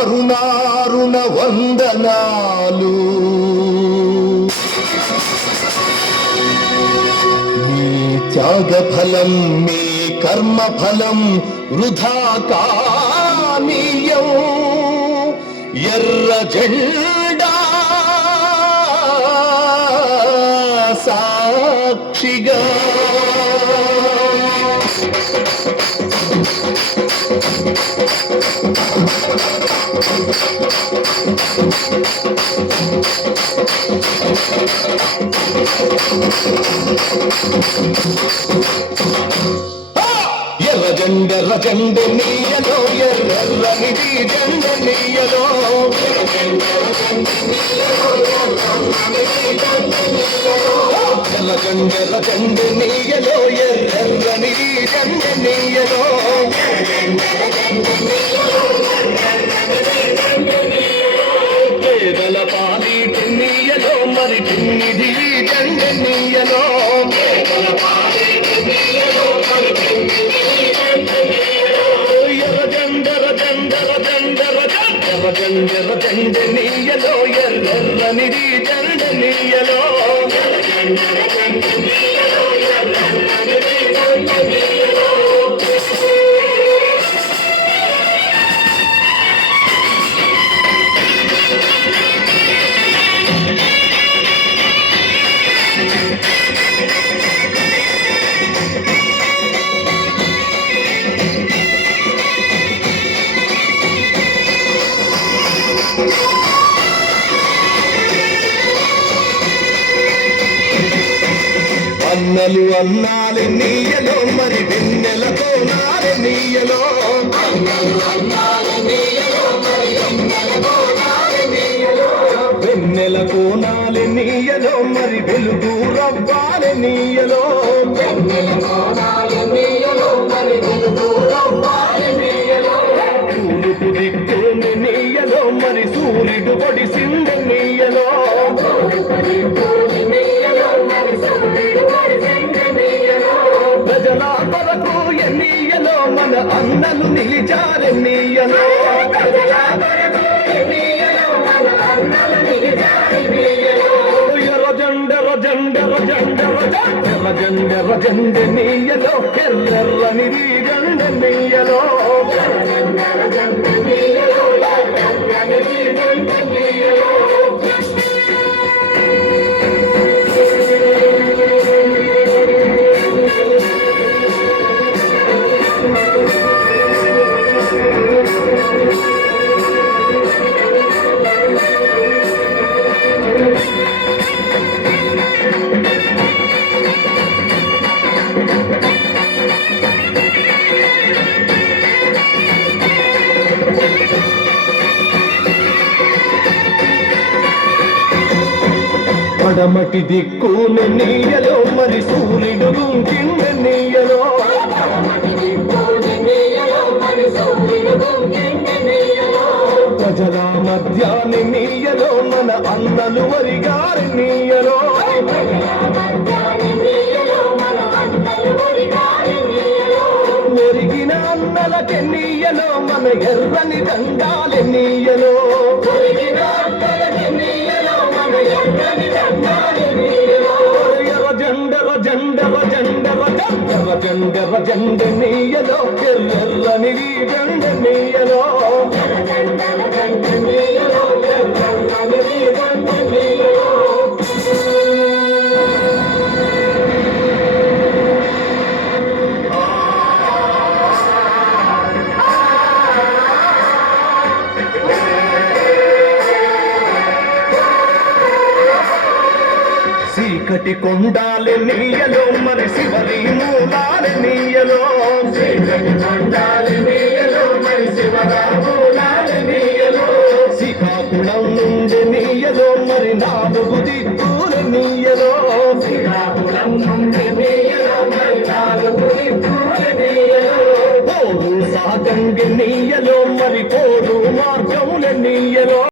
అరుణారుణ వందనాలు. మీ త్యాగ ఫలం, మీ కర్మ ఫలం వృధా కానీయం. ఎర్ర జెండా సాక్షిగా ఎర్ర జెండ నీయలో, ఎర్రనిది జెండ నీయలో. ఎర్ర జెండ నీయలో, ఎర్రనిది జెండ నీయలో. పేదల పాలిటి నీయలో, మరి తిన్నిది జెండ నీయలో. ఎర్ర జెండ నీయలో, ఎర్రనిది జెండ నీయలో. అన్నలు అన్నాలి నీయలో, మరి వెన్నెలతో నాలి నీయలో. వెన్నెలకు నాలి నీయలో, మరి వెలుగు రవ్వాలి నీయలో. తూర్పు దిక్కుని నీయలో, మరి సూర్యుడు పొడిసింది నీయలో. ప్రజల కొరకు ఎన్నియలో, మన అన్నలు నిలిచారెన్నియలో. ఎర్ర జెండ నీయలో, ఎర్రనిది జెండ నీయలో. పడమటి దిక్కుని నీయలో, మరి సూర్యుడు గుంకింద నీయలో. ప్రజల మధ్యాన్ని నీయలో, మన అన్నలు వరిగారి నీయలో. ఒరిగిన అన్నలకి నీయలో, మన ఎర్రని దండాలి నీయలో. ఎర్ర జెండ నీయలో, ఎర్రనిది జెండ నీయలో. చీకటి కొండాలి నీయలో, మరి శివరి మూలాలి నీయలో. శ్రీకాకుళం నుండి నీయలో, మరి 4 దిక్కులు నీయలో. పోరు సాగంగి నీయలో, మరి పోరు మార్గముల నీయలో.